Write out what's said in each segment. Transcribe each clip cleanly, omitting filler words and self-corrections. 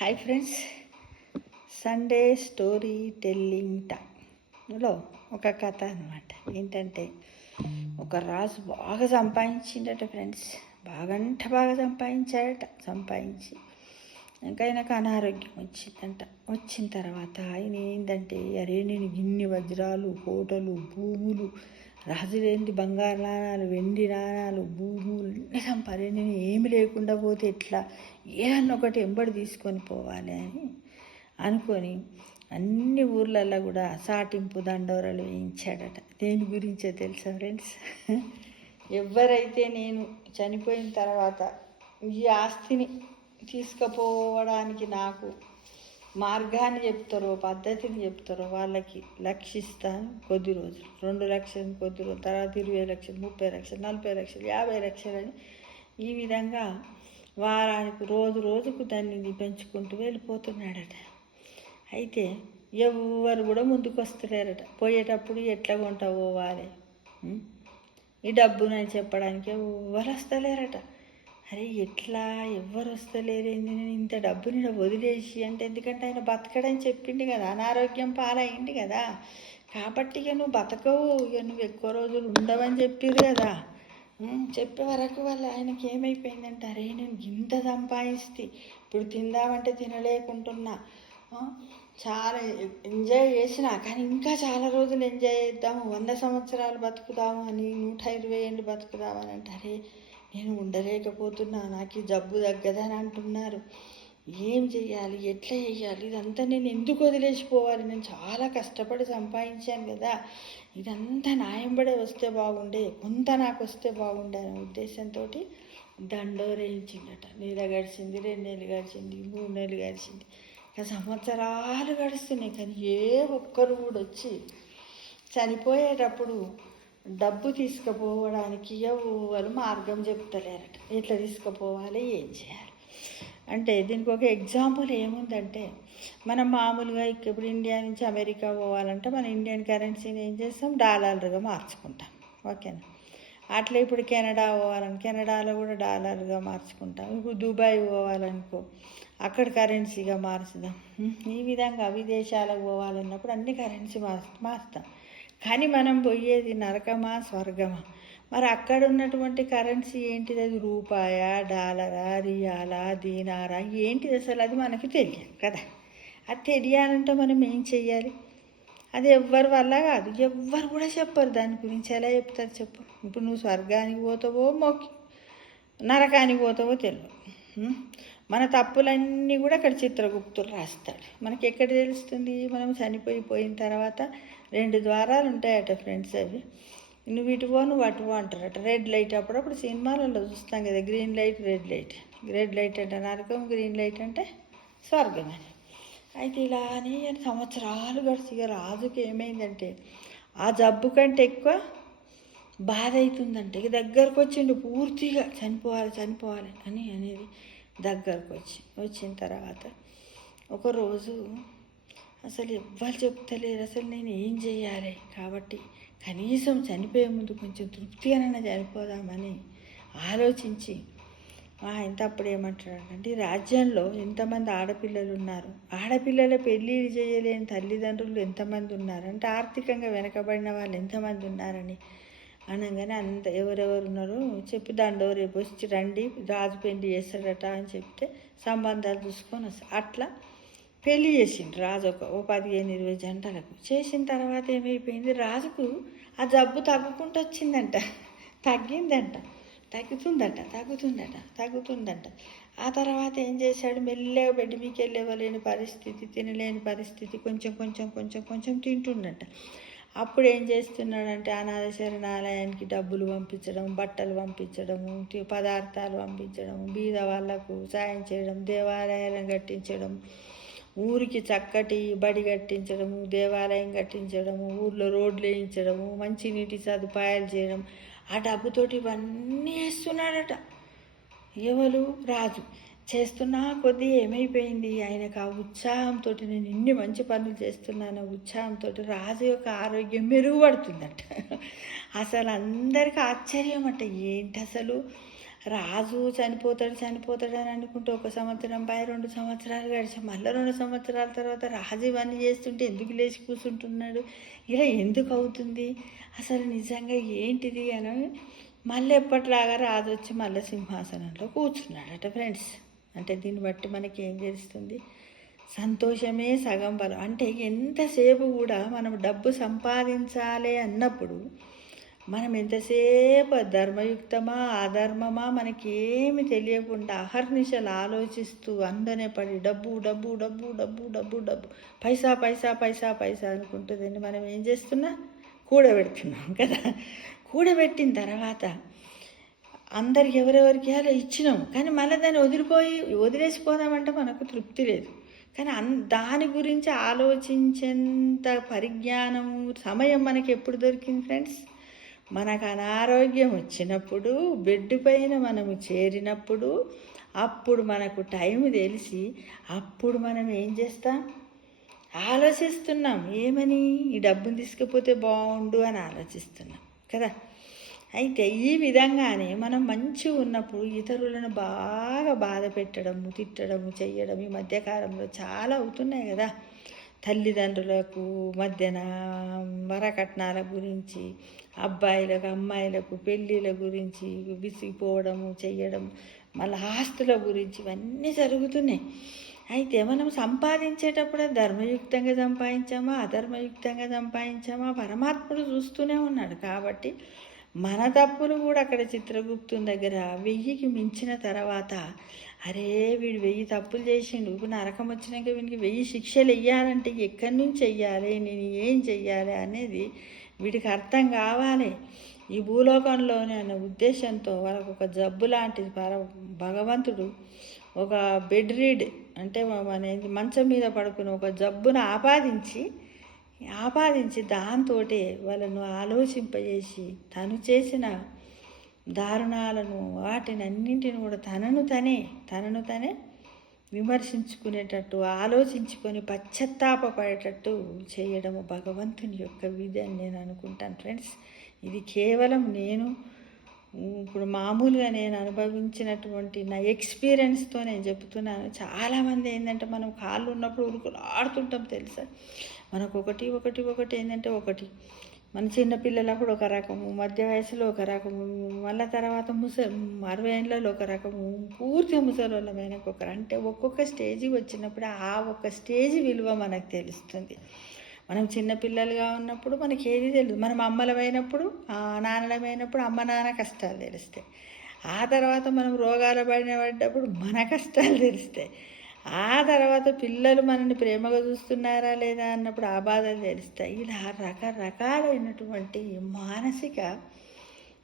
Hi friends, Sunday story telling టైంలో ఒక కథ అనమాట. ఏంటంటే ఒక రాజు బాగా సంపాదించిండట ఫ్రెండ్స్. బాగా సంపాదించి ఇంకా ఆయనకు అనారోగ్యం వచ్చిందంట. వచ్చిన తర్వాత ఆయన ఏంటంటే, అరే నేను ఇన్ని వజ్రాలు, కోటలు, భూములు, రాజులేంది బంగారు నాణాలు, వెండి నాణాలు, భూములు అన్నీ సంపాది, నేను ఏమి లేకుండా పోతే ఎట్లా, ఏదన్నా ఒకటి ఎంబడి తీసుకొని పోవాలి అని అనుకొని అన్ని ఊర్లలో కూడా సాటింపు దండోరలు వేయించాడట. దేని గురించో తెలుసా ఫ్రెండ్స్? ఎవరైతే నేను చనిపోయిన తర్వాత ఈ ఆస్తిని తీసుకుపోవడానికి నాకు మార్గాన్ని చెప్తారో, పద్ధతిని చెప్తారో వాళ్ళకి లక్షిస్తాను. కొద్ది రోజులు 2 లక్షలు, కొద్ది రోజులు తర్వాత 20 లక్షలు, 30 లక్షలు, 40 లక్షలు, 50 లక్షలు అని ఈ విధంగా వారానికి రోజుకు దాన్ని పెంచుకుంటూ వెళ్ళిపోతున్నాడట. అయితే ఎవరు కూడా ముందుకు వస్తలేరట. పోయేటప్పుడు ఎట్లా కొంట పోవాలి, ఈ డబ్బునని చెప్పడానికి ఎవరు వస్తలేరట. అరే ఎట్లా ఎవరు వస్తలేరేంది, నేను ఇంత డబ్బుని వదిలేసి అంటే, ఎందుకంటే ఆయన బతకడని చెప్పిండు కదా, అనారోగ్యం పాలయ్యింది కదా, కాబట్టి ఇక నువ్వు బతకవు, ఇక నువ్వు ఎక్కువ రోజులు ఉండవని చెప్పారు కదా. చెప్పే వరకు వాళ్ళు ఆయనకి ఏమైపోయిందంటే, అరే నేను ఇంత సంపాదిస్తే ఇప్పుడు తిందామంటే తినలేకుంటున్నా, చాలా ఎంజాయ్ చేసినా, కానీ ఇంకా చాలా రోజులు ఎంజాయ్ చేద్దాము, 100 సంవత్సరాలు బతుకుదాము అని, 120 ఏళ్ళు బతుకుదామని అంటే, అరే నేను ఉండలేకపోతున్నా, నాకు ఈ జబ్బు తగ్గదని అంటున్నారు, ఏం చెయ్యాలి, ఎట్లా చెయ్యాలి, ఇదంతా నేను ఎందుకు వదిలేసిపోవాలి, నేను చాలా కష్టపడి సంపాదించాను కదా, ఇదంతా నాయంబడే వస్తే బాగుండే, కొంత నాకు వస్తే బాగుండే అనే ఉద్దేశంతో దండోరేయించిందట. నెల గడిచింది, 2 నెలలు గడిచింది, 3 నెలలు గడిచింది, ఇంకా సంవత్సరాలు గడుస్తున్నాయి. కానీ ఏ ఒక్కరు కూడా వచ్చి చనిపోయేటప్పుడు డబ్బు తీసుకుపోవడానికి ఎవరు మార్గం చెప్తలేరట. ఎట్లా తీసుకుపోవాలి, ఏం చేయాలి అంటే, దీనికి ఒక ఎగ్జాంపుల్ ఏముందంటే, మనం మామూలుగా ఇప్పుడు ఇండియా నుంచి అమెరికా పోవాలంటే మన ఇండియన్ కరెన్సీని ఏం చేస్తాం, డాలర్లుగా మార్చుకుంటాం, ఓకేనా. అట్లా ఇప్పుడు కెనడా పోవాలని కెనడాలో కూడా డాలర్గా మార్చుకుంటాం. ఇప్పుడు దుబాయ్ పోవాలనుకో అక్కడ కరెన్సీగా మార్చుదాం. ఈ విధంగా విదేశాలకు పోవాలన్నప్పుడు అన్ని కరెన్సీ మారుస్తాం. కానీ మనం పోయేది నరకమా స్వర్గమా? మరి అక్కడ ఉన్నటువంటి కరెన్సీ ఏంటిది? అది రూపాయా, డాలరా, రియాలా, దీనారా, ఏంటిది అసలు? అది మనకి తెలియదు కదా. అది తెలియాలంటే మనం ఏం చెయ్యాలి? అది ఎవ్వరి వల్ల కాదు, ఎవ్వరు కూడా చెప్పరు దాని గురించి. ఎలా చెప్తారు చెప్పు? ఇప్పుడు నువ్వు స్వర్గానికి పోతావో మొక్కి, నరకానికి పోతావో తెలియదు. మన తప్పులన్నీ కూడా అక్కడ చిత్రగుప్తులు రాస్తాడు. మనకి ఎక్కడ తెలుస్తుంది? మనం చనిపోయిన తర్వాత 2 ద్వారాలు ఉంటాయట ఫ్రెండ్స్. అవి నువ్వు ఇటువో నువ్వు అటువో అంటారట. రెడ్ లైట్ అప్పుడప్పుడు సినిమాలలో చూస్తాం కదా, green light, red light. Red light అంటే నరకం, గ్రీన్ లైట్ అంటే స్వర్గం అని. అయితే ఇలానే సంవత్సరాలు గడిచి ఇక రాజుకి ఏమైందంటే, ఆ జబ్బు కంటే ఎక్కువ బాధ అవుతుందంటే, ఇక దగ్గరకు వచ్చిండు పూర్తిగా చనిపోవాలి అని అనేది దగ్గరకు వచ్చిన తర్వాత ఒకరోజు అసలు ఎవ్వరు చెప్తలేరు, అసలు నేను ఏం చెయ్యాలి, కాబట్టి కనీసం చనిపోయే ముందు కొంచెం తృప్తిగానైనా చనిపోదామని ఆలోచించి ఆయన అప్పుడు ఏమంటాడంటే, రాజ్యంలో ఎంతమంది ఆడపిల్లలు ఉన్నారు, ఆడపిల్లల పెళ్ళిళ్ళు చేయలేని తల్లిదండ్రులు ఎంతమంది ఉన్నారు, అంటే ఆర్థికంగా వెనకబడిన వాళ్ళు ఎంతమంది ఉన్నారని అనగానే ఎవరెవరు ఉన్నారో చెప్పి రేపు వచ్చి రండి, రాజు పెళ్లి చేస్తాడట అని చెప్తే సంబంధాలు చూసుకొని వస్తాడు. అట్లా పెళ్ళి చేసిండు రాజు ఓ 15-20 జంటలకు. చేసిన తర్వాత ఏమైపోయింది, రాజుకు ఆ జబ్బు తగ్గుకుంటూ వచ్చిందంట, తగ్గుతుందంట. ఆ తర్వాత ఏం చేశాడు, మెల్లగా బెడ్ మీకు వెళ్ళలేని పరిస్థితి, తినలేని పరిస్థితి, కొంచెం తింటుండంట. అప్పుడు ఏం చేస్తున్నాడంటే, అనాథ శరణాలయానికి డబ్బులు పంపించడం, బట్టలు పంపించడము, పదార్థాలు పంపించడం, బీద వాళ్ళకు సాయం చేయడం, దేవాలయాలను కట్టించడం, ఊరికి చక్కటి బడి కట్టించడము, దేవాలయం కట్టించడము, ఊర్లో రోడ్లు వేయించడము, మంచినీటి సదుపాయాలు చేయడం, ఆ డబ్బుతోటి ఇవన్నీ చేస్తున్నాడట. ఎవరు? రాజు. చేస్తున్నా కొద్దీ ఏమైపోయింది, ఆయనకు ఆ ఉత్సాహంతో, నేను ఇన్ని మంచి పనులు చేస్తున్నాను ఉత్సాహంతో రాజు యొక్క ఆరోగ్యం మెరుగుపడుతుందట. అసలు అందరికీ ఆశ్చర్యం అంట, ఏంటి అసలు రాజు చనిపోతాడు అని అనుకుంటే 1 సంవత్సరం 2 సంవత్సరాలు గడిచి మళ్ళీ 2 సంవత్సరాల తర్వాత రాజు ఇవన్నీ చేస్తుంటే ఎందుకు లేచి కూర్చుంటున్నాడు, ఇలా ఎందుకు అవుతుంది, అసలు నిజంగా ఏంటిది అని మళ్ళీ ఎప్పటిలాగా రాజు వచ్చి మళ్ళీ సింహాసనంలో కూర్చున్నాడట ఫ్రెండ్స్. అంటే దీన్ని బట్టి మనకి ఏం తెలుస్తుంది, సంతోషమే సగం బలం. అంటే ఎంతసేపు కూడా మనం డబ్బు సంపాదించాలి అన్నప్పుడు మనం ఎంతసేపు ధర్మయుక్తమా అధర్మమా మనకేమి తెలియకుండా అహర్నిశలు ఆలోచిస్తూ అందనే పడి డబ్బు డబ్బు డబ్బు డబ్బు డబ్బు డబ్బు పైసా పైసా పైసా పైసా అనుకుంటుందండి. మనం ఏం చేస్తున్నా కూడబెడుతున్నాం కదా. కూడబెట్టిన తర్వాత అందరికి ఎవరెవరికి అలా ఇచ్చినాం, కానీ మళ్ళీ దాన్ని వదిలేసిపోదామంటే మనకు తృప్తి లేదు. కానీ దాని గురించి ఆలోచించేంత పరిజ్ఞానం సమయం మనకి ఎప్పుడు దొరికింది ఫ్రెండ్స్, మనకు అనారోగ్యం వచ్చినప్పుడు బెడ్ పైన మనము చేరినప్పుడు, అప్పుడు మనకు టైం తెలిసి అప్పుడు మనం ఏం చేస్తాం, ఆలోచిస్తున్నాం ఏమని, ఈ డబ్బుని తీసుకుపోతే బాగుండు అని ఆలోచిస్తున్నాం కదా. అయితే ఈ విధంగానే మనం మంచిగా ఉన్నప్పుడు ఇతరులను బాగా బాధ పెట్టడము తిట్టడము చెయ్యడం ఈ మధ్యకాలంలో చాలా అవుతున్నాయి కదా. తల్లిదండ్రులకు మధ్యన వరకట్నాల గురించి, అబ్బాయిలకు అమ్మాయిలకు పెళ్ళిళ్ళ గురించి విసిగిపోవడము చెయ్యడం, మళ్ళీ ఆస్తుల గురించి ఇవన్నీ జరుగుతున్నాయి. అయితే మనం సంపాదించేటప్పుడు ధర్మయుక్తంగా సంపాదించామా అధర్మయుక్తంగా సంపాదించామా పరమాత్ముడు చూస్తూనే ఉన్నాడు. కాబట్టి మన తప్పులు కూడా అక్కడ చిత్రగుప్తుని దగ్గర 1000కి మించిన తర్వాత అరే వీడు 1000 తప్పులు చేసిండు, ఇప్పుడు నరకం వచ్చినాక వీడికి 1000 శిక్షలు వెయ్యాలంటే ఎక్కడి నుంచి వెయ్యాలి, నేను ఏం చెయ్యాలి అనేది వీడికి అర్థం కావాలి. ఈ భూలోకంలోనే అన్న ఉద్దేశంతో వాళ్ళకు ఒక జబ్బు లాంటిది భగవంతుడు ఒక బెడ్ రీడ్ అంటే మన మంచం మీద పడుకుని ఒక జబ్బును ఆపాదించి దాంతో వాళ్ళను ఆలోచింపజేసి తను చేసిన దారుణాలను వాటిని అన్నింటిని కూడా తనను తనే విమర్శించుకునేటట్టు ఆలోచించుకొని పశ్చాత్తాపపడేటట్టు చేయడము భగవంతుని యొక్క విధి అని నేను అనుకుంటాను ఫ్రెండ్స్. ఇది కేవలం నేను ఇప్పుడు మామూలుగా నేను అనుభవించినటువంటి నా ఎక్స్పీరియన్స్తో నేను చెప్తున్నాను. చాలామంది ఏంటంటే మనం కాళ్ళు ఉన్నప్పుడు ఉరుకులాడుతుంటాం తెలుసా, మనకు ఒకటి ఏంటంటే మన చిన్నపిల్లలప్పుడు ఒక రకము, మధ్య వయసులో ఒక రకము, మళ్ళీ తర్వాత 60 ఏళ్ళలో ఒక రకము, పూర్తిగా ముసలోళ్ళమైన అంటే ఒక్కొక్క స్టేజీ వచ్చినప్పుడు ఆ ఒక్క స్టేజ్ విలువ మనకు తెలుస్తుంది. మనం చిన్నపిల్లలుగా ఉన్నప్పుడు మనకి ఏది తెలియదు, మనం అమ్మలమైనప్పుడు నాన్నలమైనప్పుడు అమ్మ నాన్న కష్టాలు తెలుస్తాయి. ఆ తర్వాత మనం రోగాల పడినప్పుడు మన కష్టాలు తెలుస్తాయి. ఆ తర్వాత పిల్లలు మనల్ని ప్రేమగా చూస్తున్నారా లేదా అన్నప్పుడు ఆ బాధలు తెలుస్తాయి. ఇలా రకరకాలైనటువంటి మానసిక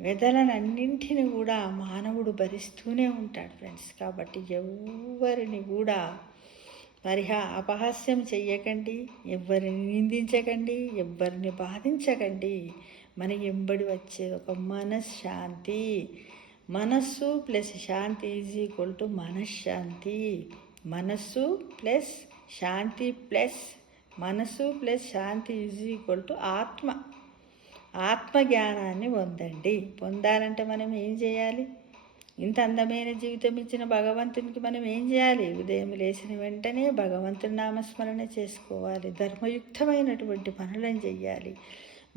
వ్యధలనన్నింటిని కూడా మానవుడు భరిస్తూనే ఉంటాడు ఫ్రెండ్స్. కాబట్టి ఎవరిని కూడా అపహాస్యం చెయ్యకండి, ఎవరిని నిందించకండి, ఎవరిని బాధించకండి. మన ఎంబడి వచ్చేది ఒక మనశ్శాంతి. మనస్సు plus Shanti is equal to మనశ్శాంతి. మనస్సు plus Shanti is equal to ఆత్మజ్ఞానాన్ని పొందాలంటే మనం ఏం చేయాలి, ఇంత అందమైన జీవితం ఇచ్చిన భగవంతునికి మనం ఏం చేయాలి, ఉదయం లేచిన వెంటనే భగవంతుని నామస్మరణ చేసుకోవాలి, ధర్మయుక్తమైనటువంటి పనులను చెయ్యాలి,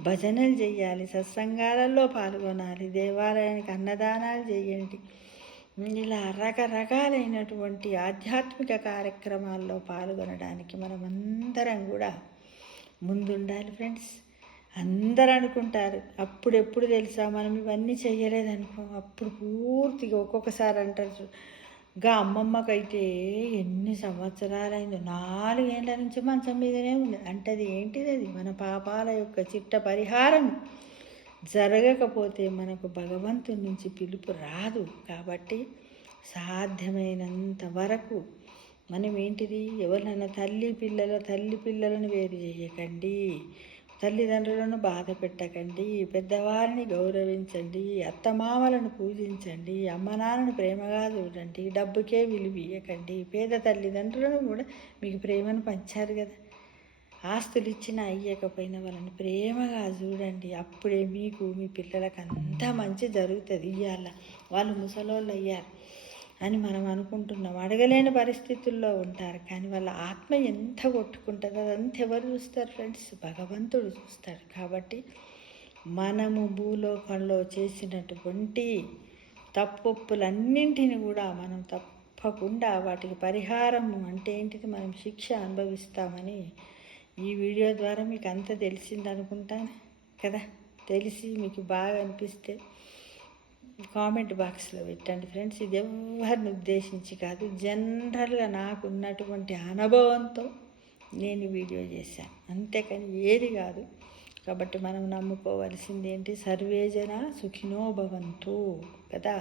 భజనలు చెయ్యాలి, సత్సంగాలలో పాల్గొనాలి, దేవాలయానికి అన్నదానాలు చేయండి. ఇలా రకరకాలైనటువంటి ఆధ్యాత్మిక కార్యక్రమాల్లో పాల్గొనడానికి మనమందరం కూడా ముందుండాలి ఫ్రెండ్స్. అందరూ అనుకుంటారు అప్పుడెప్పుడు తెలుసా మనం ఇవన్నీ చెయ్యలేదనుకో, అప్పుడు పూర్తిగా ఒక్కొక్కసారి అంటారు అమ్మమ్మకైతే ఎన్ని సంవత్సరాలైందో 4 ఏళ్ళ నుంచి మంచం మీదనే ఉంది అంటే అది ఏంటిది, అది మన పాపాల యొక్క చిట్ట పరిహారం జరగకపోతే మనకు భగవంతుని నుంచి పిలుపు రాదు. కాబట్టి సాధ్యమైనంత వరకు మనం ఏంటిది, ఎవరినైనా తల్లి పిల్లలను వేరు చేయకండి, తల్లిదండ్రులను బాధ పెట్టకండి, పెద్దవారిని గౌరవించండి, అత్తమామలను పూజించండి, అమ్మ నాన్నను ప్రేమగా చూడండి, డబ్బుకే విలువ ఇవ్వకండి. పేద తల్లిదండ్రులను కూడా మీకు ప్రేమను పంచారు కదా, ఆస్తులు ఇచ్చినా ఇవ్వకపోయినా వాళ్ళని ప్రేమగా చూడండి. అప్పుడే మీకు మీ పిల్లలకు అంతా మంచి జరుగుతుంది. ఇవాళ వాళ్ళు ముసలోళ్ళు అయ్యారు అని మనం అనుకుంటున్నాం, అడగలేని పరిస్థితుల్లో ఉంటారు, కానీ వాళ్ళ ఆత్మ ఎంత కొట్టుకుంటుందో అదంతా ఎవరు చూస్తారు ఫ్రెండ్స్? భగవంతుడు చూస్తాడు. కాబట్టి మనము భూలోకంలో చేసినటువంటి తప్పొప్పులన్నింటిని కూడా మనం తప్పకుండా వాటికి పరిహారము అంటే ఏంటిది, మనం శిక్ష అనుభవిస్తామని ఈ వీడియో ద్వారా మీకు అంతా తెలిసింది అనుకుంటాను కదా. తెలిసి మీకు బాగా అనిపిస్తే కామెంట్ బాక్స్లో పెట్టండి ఫ్రెండ్స్. ఇది ఎవరిని ఉద్దేశించి కాదు, జనరల్గా నాకు ఉన్నటువంటి అనుభవంతో నేను వీడియో చేశాను, అంతేకాని ఏది కాదు. కాబట్టి మనం నమ్ముకోవాల్సింది ఏంటి, సర్వేజన సుఖినో భవంతు కదా.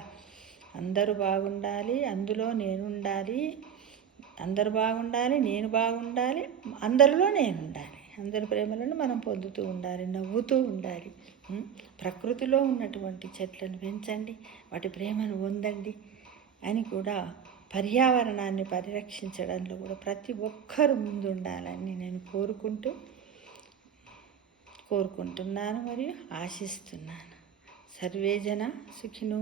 అందరూ బాగుండాలి, అందులో నేను ఉండాలి, అందరూ బాగుండాలి, నేను బాగుండాలి, అందరిలో నేను ఉండాలి, అందరి ప్రేమలను మనం పొందుతూ ఉండాలి, నవ్వుతూ ఉండాలి. ప్రకృతిలో ఉన్నటువంటి చెట్లను పెంచండి, వాటి ప్రేమను పొందండి అని కూడా పర్యావరణాన్ని పరిరక్షించడంలో కూడా ప్రతి ఒక్కరు ముందుండాలని నేను కోరుకుంటున్నాను మరియు ఆశిస్తున్నాను. సర్వేజన సుఖినో